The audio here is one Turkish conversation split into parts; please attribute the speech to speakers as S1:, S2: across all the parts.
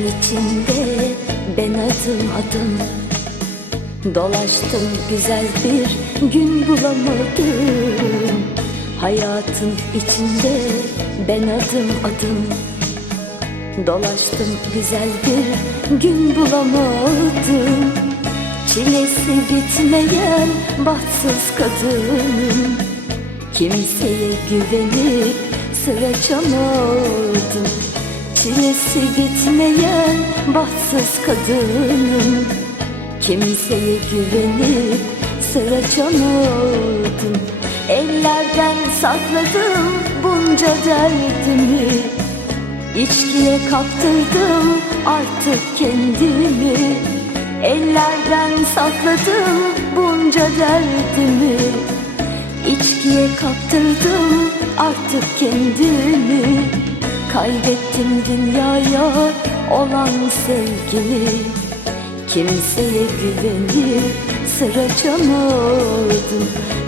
S1: Hayatın içinde ben adım adım Dolaştım güzel bir gün bulamadım. Hayatın içinde ben adım adım Dolaştım güzel bir gün bulamadım. Çilesi bitmeyen bahtsız kadın Kimseye güvenip sıra çamadım Çilesi bitmeyen bahtsız kadın Kimseye güvenip sıra çamadım Ellerden sakladım bunca derdimi İçkiye kaptırdım artık kendimi. Ellerden sakladım bunca derdimi İçkiye kaptırdım artık kendimi Kaybettim dünyaya olan sevgimi. Kimseye güvenip sıraçamadım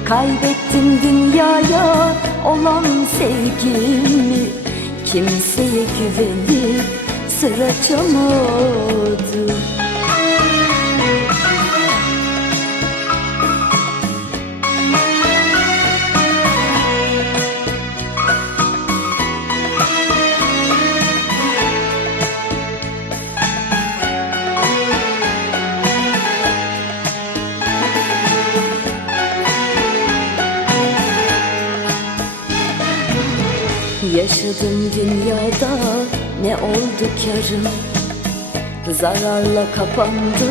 S1: Kaybettim dünyaya olan sevgimi. Kimseye güvenip sıraçamadım Yaşadım dünyada ne oldu karım? Zararla kapandı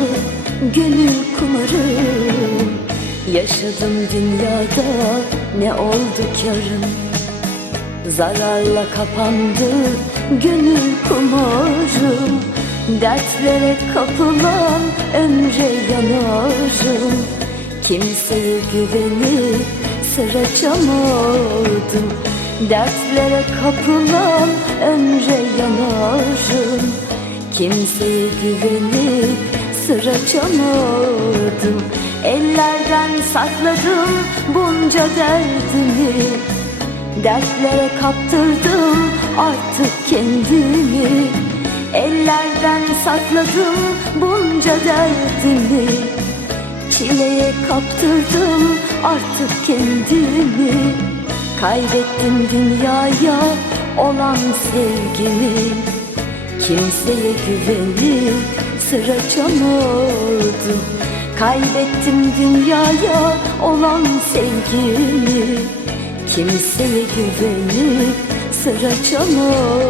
S1: gönül kumarım. Yaşadım dünyada ne oldu karım? Zararla kapandı gönül kumarım. Dertlere kapılan ömre yanarım. Kimseye güvenip sıraçamadım Dertlere kapılan ömre yanarım Kimseye güvenip sıraçamadım Ellerden sakladım bunca derdimi. Dertlere kaptırdım artık kendimi. Ellerden sakladım bunca derdimi. Çileye kaptırdım artık kendimi Kaybettim dünyaya olan sevgimi. Kimseye güvenip sıraçamadım Kaybettim dünyaya olan sevgimi. Kimseye güvenip sıraçamadım